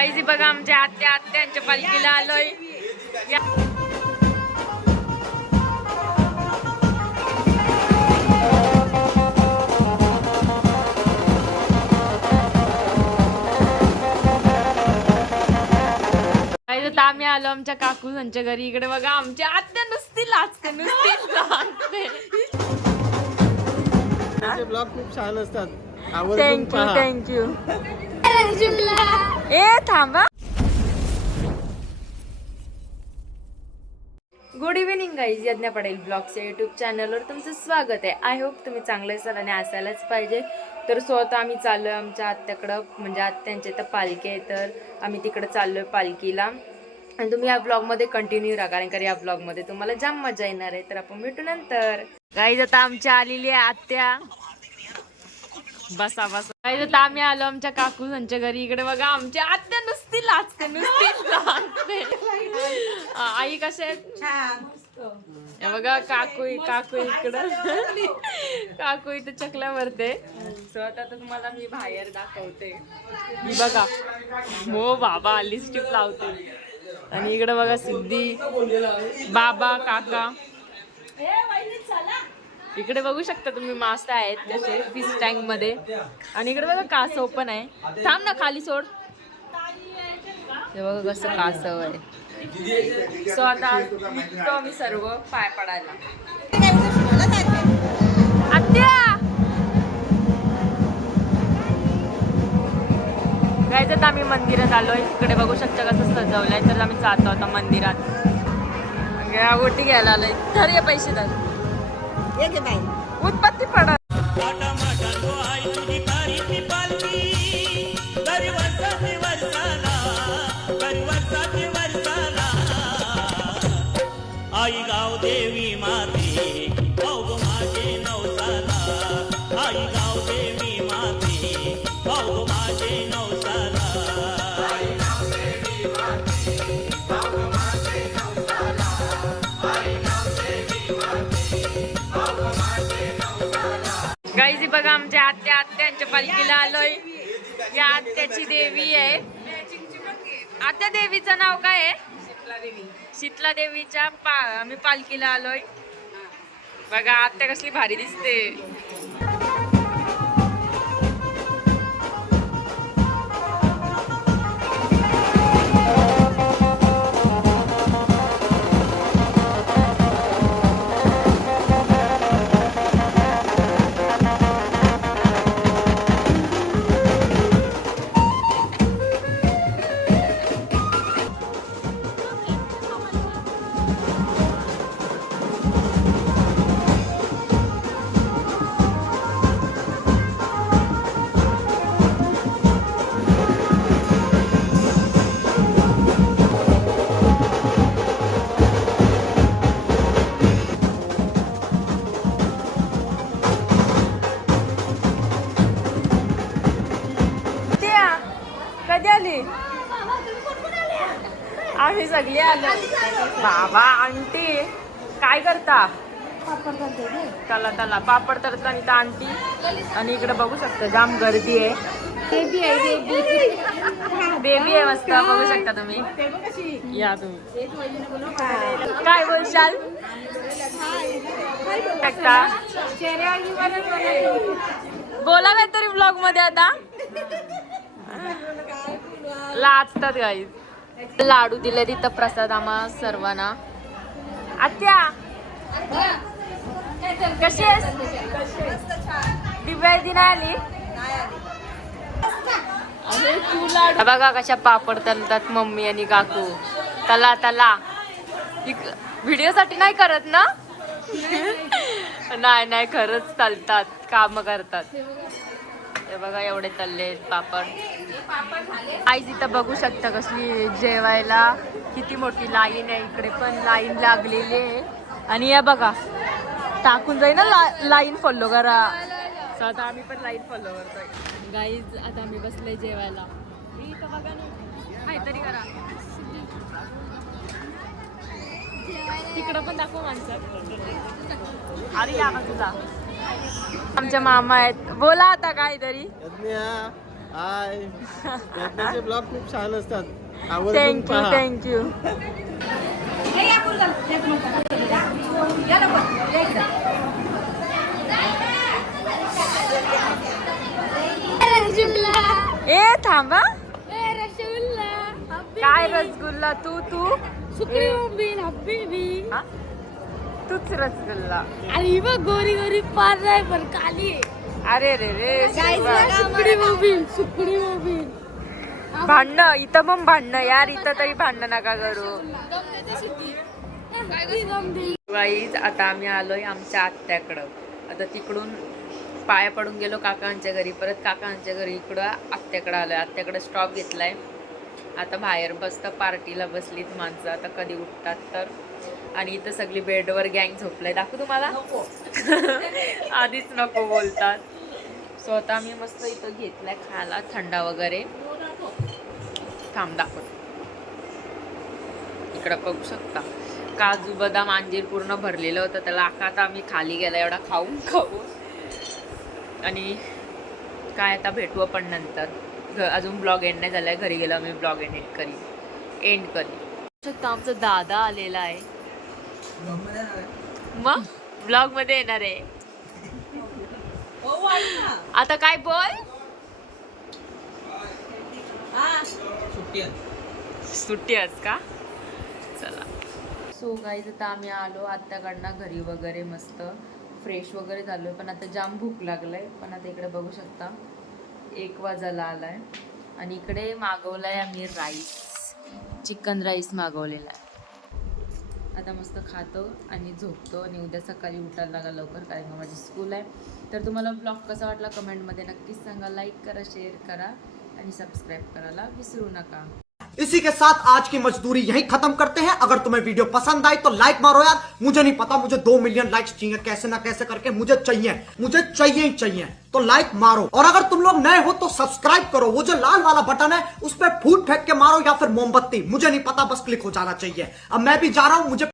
Guys बघा आमच्या आत्यांच्या पालखीला आलोय. आता आम्ही आलो आमच्या काकूंच्या घरी. इकडे बघा आमच्या आत्या नुसती लाजते ब्लॉग खूप छान असतात. थँक्यू ए थांबा. Good evening guys, Yagna Patel ब्लॉगच्या यूट्यूब चॅनलवर तुमचं स्वागत आहे. आय होप तुम्ही चांगले असाल आणि असायलाच पाहिजे. तर स्वतः आम्ही चाललोय आमच्या आत्याकडं, म्हणजे आत्यांच्या इथं पालखी आहे, तर आम्ही तिकडे चाललोय पालखीला. आणि तुम्ही या ब्लॉगमध्ये कंटिन्यू राहा, कारण का या ब्लॉगमध्ये तुम्हाला जाम मजा येणार आहे. तर आपण भेटू नंतर. गाईज आता आमच्या आलेली आहे आत्या. बसा बसा. गाईज आता आम्ही आलो आमच्या काकूंच्या घरी. इकडे बघा आमच्या आत्या नुसती लाजते आई कसे आहेत बघा. काकू इकडं काकू इथं चकल्या भरते. स्वतः तर तुम्हाला मी बाहेर दाखवते. ही बघा, हो बाबा लिपस्टिक लावते. आणि इकडे बघा सिद्धी, बाबा, काका. इकडे बघू शकता तुम्ही मासे आहेत तसे फिश टँक मध्ये. आणि इकडे बघा कासव पण आहे. थांब ना, खाली सोड. हे बघा कसं कासव आहे. सो आता निघतो आम्ही सर्व पाय पडायला. आत्या गायचं आम्ही मंदिरात आलोय. इकडे बघू शकता कसं सजवलंय. तर आम्ही जातो आता मंदिरात. ओटी घ्यायला आलोय. तर ये पैसे तर उत्पत्ती पडत. आई गाव देवी माते भाऊ माझे नवसाला. आई गाव देवी माते भाऊ माझे नवसाला. गाईज बघा आमच्या आत्यांच्या पालखीला आलोय. या आत्याची देवी आहे. आत्या देवीचं नाव काय आहे? शीतला देवीच्या आम्ही पालखीला आलोय. बघा आत्या कसली भारी दिसते. कधी आली? आम्ही सगळे आलो. बाबा आंटी काय करता? तला पापड तरता इथं आंटी. आणि इकडे बघू शकता जाम गर्दी आहे. देवी आहे मस्त, बघू शकता तुम्ही. या तुम्ही काय बोलशाल? बोला काहीतरी ब्लॉग मध्ये. आता लाजतात गाईज. लाडू दिले तिथं प्रसाद आम्हा सर्वांना. आत्या कशी आहेस? दिव्या दी नाही आली. बघा कशा पापड तलतात मम्मी आणि काकू. तला व्हिडिओ साठी नाही करत ना? नाही खरंच चालतात, काम करतात. हे बघा एवढे तल्ले पापड. आई तिथं बघू शकता कसली जेवायला किती मोठी लाईन आहे. इकडे पण लाईन लागलेली आहे. आणि या बघा टाकून जाई ना लाईन फॉलो करा. आता आम्ही पण लाईन फॉलो करतोय. गाईज आता आम्ही बसलोय जेवायला. इथं बघा ना काहीतरी करा. तिकडं पण दाखव माणसं. अरे या तुझा आमच्या मामा आहेत. बोला आता काहीतरी. हाय रत्नाचे ब्लॉग खूप छान असतात. Thank you thank you. ए थांबा. काय रसगुल्ला तू तू हा? तूच रसगुल्ला. आणि बघ गोरी गोरी पार नाही पण काली. अरे रे रे सुकडी मोबील भांडणं इथं पण भांडणं यार. इथं तरी भांडणं नका करू. गाईज आता आम्ही आलोय आमच्या आत्याकडं. आता तिकडून पाया पडून गेलो काकांच्या घरी. परत काकांच्या घरी इकडं आत्याकडं आलोय. आत्याकडे स्टॉप घेतलाय. आता बाहेर बसतं पार्टीला बसलीत माणसं. आता कधी उठतात तर. आणि इथं सगळी बेडवर गँग झोपलाय. दाखवू तुम्हाला. आधीच नको बोलतात. स्वतः मी मस्त इथं घेतलाय खायला थंडा वगैरे. थांब दाखवतो. इकडं बघू शकता काजू बदाम अंजीर पूर्ण भरलेलं होतं. त्याला आता आम्ही खाली गेला एवढा खाऊन खाऊन. आणि काय आता भेटू आपण नंतर. अजून ब्लॉग एंड नाही झालाय. घरी गेलो आम्ही ब्लॉग एंड करी. आमचा दादा आलेला आहे. मग ब्लॉग मध्ये येणार आहे. आता काय बोल. सुट्टी आज का. चला. सो गाईज आता आम्ही आलो आत्याकडनं घरी वगैरे मस्त फ्रेश वगैरे झालोय. पण आता जाम भूक लागलाय. पण आता इकडे बघू शकता 1 वाजायला आलाय. आणि इकडे मागवलाय आम्ही राईस. चिकन राईस मागवलेला आहे. आता मस्त खातो आणि झोपतो. आणि उद्या सकाळी उठायला लागा लवकर कारण का माझी स्कूल आहे. तर तुम्हाला ब्लॉग कसा वाटला कमेंटमध्ये नक्कीच सांगा. लाईक करा, शेअर करा आणि सबस्क्राईब करायला विसरू नका. इसी के साथ आज की मजदूरी यहीं खत्म करते हैं. अगर तुम्हें वीडियो पसंद आई तो लाइक मारो यार. मुझे नहीं पता, मुझे 2 मिलियन लाइक्स चाहिए कैसे ना कैसे करके. मुझे चाहिए ही चाहिए. तो लाइक मारो. और अगर तुम लोग नए हो तो सब्सक्राइब करो. वो जो लाल वाला बटन है उस पर फूट फेंक के मारो या फिर मोमबत्ती. मुझे नहीं पता, बस क्लिक हो जाना चाहिए. अब मैं भी जा रहा हूं. मुझे